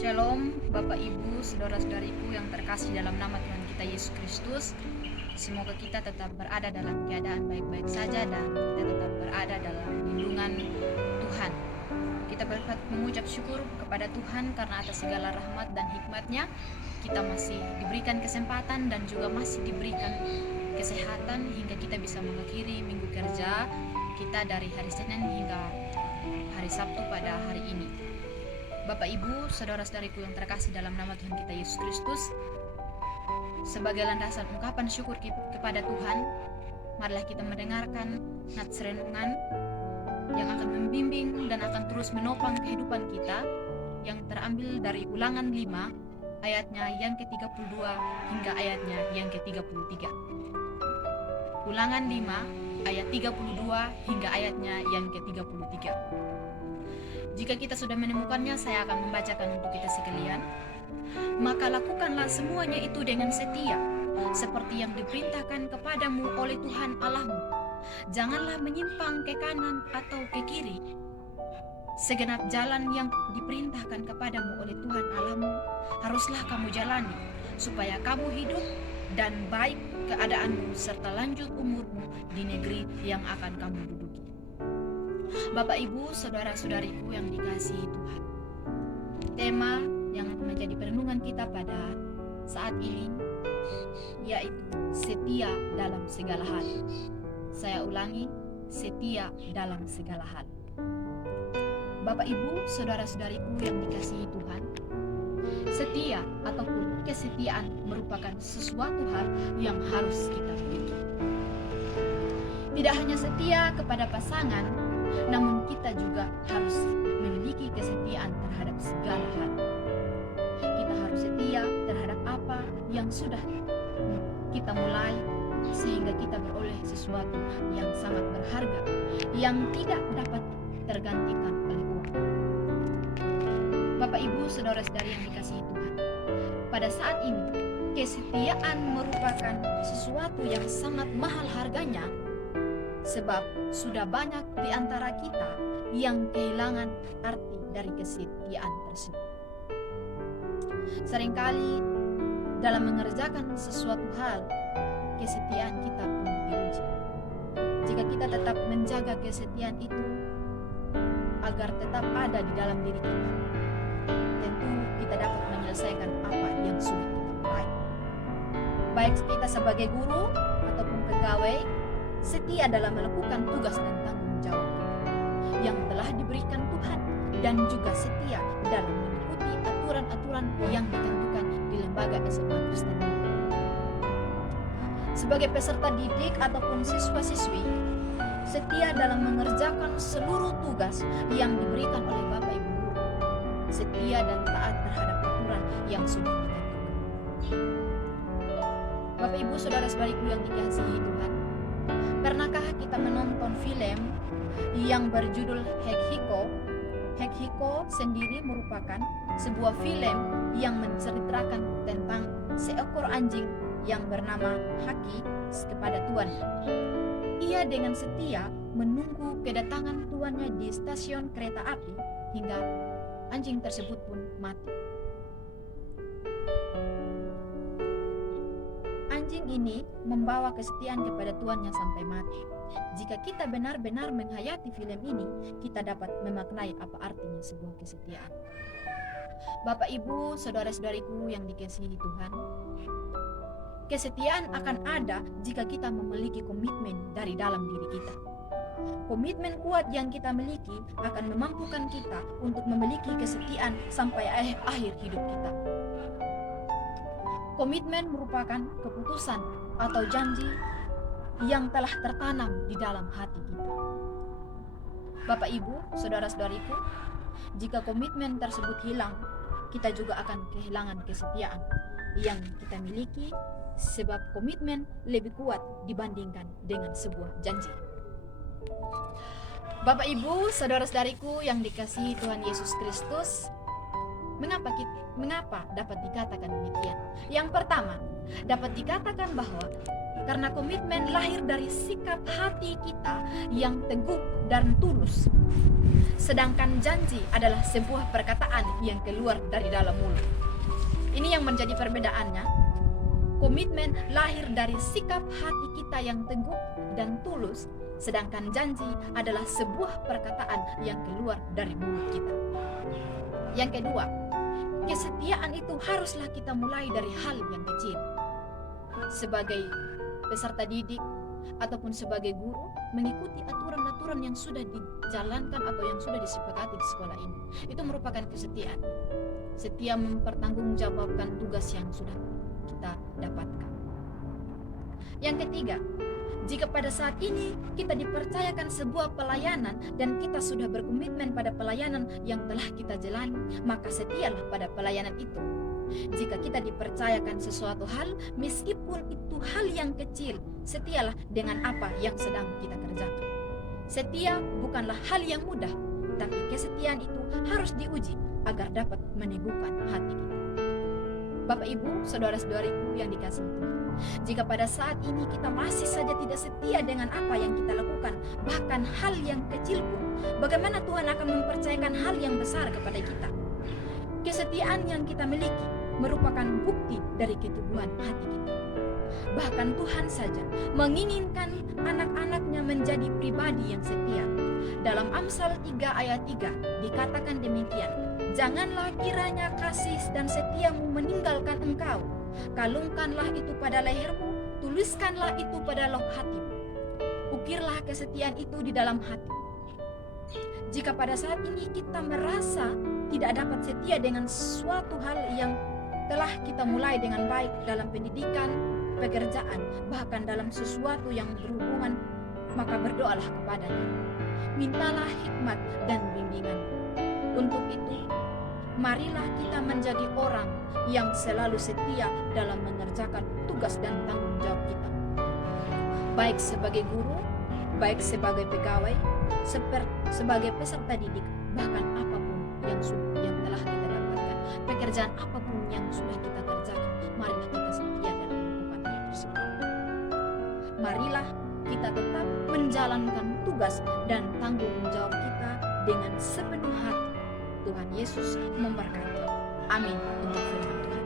Shalom Bapak Ibu, saudara-saudariku yang terkasih dalam nama Tuhan kita Yesus Kristus. Semoga kita tetap berada dalam keadaan baik-baik saja dan kita tetap berada dalam lindungan Tuhan. Kita berkat mengucap syukur kepada Tuhan karena atas segala rahmat dan hikmat-Nya kita masih diberikan kesempatan dan juga masih diberikan kesehatan hingga kita bisa mengakhiri minggu kerja kita dari hari Senin hingga hari Sabtu pada hari ini. Bapak Ibu, saudara-saudariku yang terkasih dalam nama Tuhan kita Yesus Kristus, sebagai landasan ungkapan syukur kepada Tuhan, marilah kita mendengarkan nats renungan yang akan membimbing dan akan terus menopang kehidupan kita, yang terambil dari Ulangan 5 ayatnya yang ke-32 hingga ayatnya yang ke-33. Ulangan 5 ayat 32 hingga ayatnya yang ke-33. Jika kita sudah menemukannya, saya akan membacakan untuk kita sekalian. Maka lakukanlah semuanya itu dengan setia, seperti yang diperintahkan kepadamu oleh Tuhan Allahmu. Janganlah menyimpang ke kanan atau ke kiri. Segenap jalan yang diperintahkan kepadamu oleh Tuhan Allahmu haruslah kamu jalani, supaya kamu hidup dan baik keadaanmu serta lanjut umurmu di negeri yang akan kamu duduki. Bapak Ibu, saudara-saudariku yang dikasihi Tuhan, tema yang menjadi perenungan kita pada saat ini yaitu setia dalam segala hal. Saya ulangi, setia dalam segala hal. Bapak Ibu, saudara-saudariku yang dikasihi Tuhan, setia ataupun kesetiaan merupakan sesuatu hal yang harus kita miliki. Tidak hanya setia kepada pasangan, namun kita juga harus memiliki kesetiaan terhadap segala hal. Kita harus setia terhadap apa yang sudah kita mulai, sehingga kita beroleh sesuatu yang sangat berharga, yang tidak dapat tergantikan oleh uang. Bapak Ibu, saudara-saudari yang dikasihi Tuhan, pada saat ini kesetiaan merupakan sesuatu yang sangat mahal harganya, sebab sudah banyak di antara kita yang kehilangan arti dari kesetiaan tersebut. Seringkali dalam mengerjakan sesuatu hal, kesetiaan kita pun diuji. Jika kita tetap menjaga kesetiaan itu agar tetap ada di dalam diri kita, tentu kita dapat menyelesaikan apa yang sudah kita mulai. Baik kita sebagai guru ataupun pegawai, setia dalam melakukan tugas dan tanggung jawab yang telah diberikan Tuhan, dan juga setia dalam mengikuti aturan-aturan yang ditentukan di lembaga SMA Kristen. Sebagai peserta didik ataupun siswa-siswi, setia dalam mengerjakan seluruh tugas yang diberikan oleh Bapak Ibu guru, setia dan taat terhadap aturan yang sudah ditentukan. Bapak Ibu, saudara-saudariku yang dikasihi Tuhan, pernahkah kita menonton film yang berjudul Hechiko? Hechiko sendiri merupakan sebuah film yang menceritakan tentang seekor anjing yang bernama Haki kepada tuannya. Ia dengan setia menunggu kedatangan tuannya di stasiun kereta api hingga anjing tersebut pun mati. Anjing ini membawa kesetiaan kepada tuannya sampai mati. Jika kita benar-benar menghayati film ini, kita dapat memaknai apa artinya sebuah kesetiaan. Bapak Ibu, saudara-saudariku yang dikasihi Tuhan, kesetiaan akan ada jika kita memiliki komitmen dari dalam diri kita. Komitmen kuat yang kita miliki akan memampukan kita untuk memiliki kesetiaan sampai akhir hidup kita. Komitmen merupakan keputusan atau janji yang telah tertanam di dalam hati kita. Bapak Ibu, saudara-saudariku, jika komitmen tersebut hilang, kita juga akan kehilangan kesetiaan yang kita miliki, sebab komitmen lebih kuat dibandingkan dengan sebuah janji. Bapak Ibu, saudara-saudariku yang dikasihi Tuhan Yesus Kristus, Mengapa dapat dikatakan demikian? Yang pertama, dapat dikatakan bahwa karena komitmen lahir dari sikap hati kita yang teguh dan tulus. Sedangkan janji adalah sebuah perkataan yang keluar dari dalam mulut. Ini yang menjadi perbedaannya. Komitmen lahir dari sikap hati kita yang teguh dan tulus, sedangkan janji adalah sebuah perkataan yang keluar dari mulut kita. Yang kedua, kesetiaan itu haruslah kita mulai dari hal yang kecil. Sebagai peserta didik ataupun sebagai guru, mengikuti aturan-aturan yang sudah dijalankan atau yang sudah disepakati di sekolah ini. Itu merupakan kesetiaan. Setia mempertanggungjawabkan tugas yang sudah kita dapatkan. Yang ketiga, jika pada saat ini kita dipercayakan sebuah pelayanan dan kita sudah berkomitmen pada pelayanan yang telah kita jalani, maka setialah pada pelayanan itu. Jika kita dipercayakan sesuatu hal, meskipun itu hal yang kecil, setialah dengan apa yang sedang kita kerjakan. Setia bukanlah hal yang mudah, tapi kesetiaan itu harus diuji agar dapat meneguhkan hati kita. Bapak Ibu, saudara-saudariku yang dikasihi Tuhan, jika pada saat ini kita masih saja tidak setia dengan apa yang kita lakukan, bahkan hal yang kecil pun, bagaimana Tuhan akan mempercayakan hal yang besar kepada kita? Kesetiaan yang kita miliki merupakan bukti dari keteguhan hati kita. Bahkan Tuhan saja menginginkan anak-anaknya menjadi pribadi yang setia. Dalam Amsal 3 ayat 3 dikatakan demikian, janganlah kiranya kasih dan setiamu meninggalkan engkau. Kalungkanlah itu pada lehermu, tuliskanlah itu pada loh hatimu. Ukirlah kesetiaan itu di dalam hati. Jika pada saat ini kita merasa tidak dapat setia dengan suatu hal yang telah kita mulai dengan baik dalam pendidikan, pekerjaan, bahkan dalam sesuatu yang berhubungan, maka berdoalah kepadanya. Mintalah hikmat dan bimbingan. Untuk itu, marilah kita menjadi orang yang selalu setia dalam mengerjakan tugas dan tanggung jawab kita. Baik sebagai guru, baik sebagai pegawai, sebagai peserta didik, bahkan apapun yang telah kita dapatkan, pekerjaan apapun yang sudah kita kerjakan, marilah kita setia dalam melakukan hal tersebut. Marilah kita tetap menjalankan tugas dan tanggung jawab kita dengan sepenuh hati. Tuhan Yesus memberkati. Amin. Untuk firman Tuhan.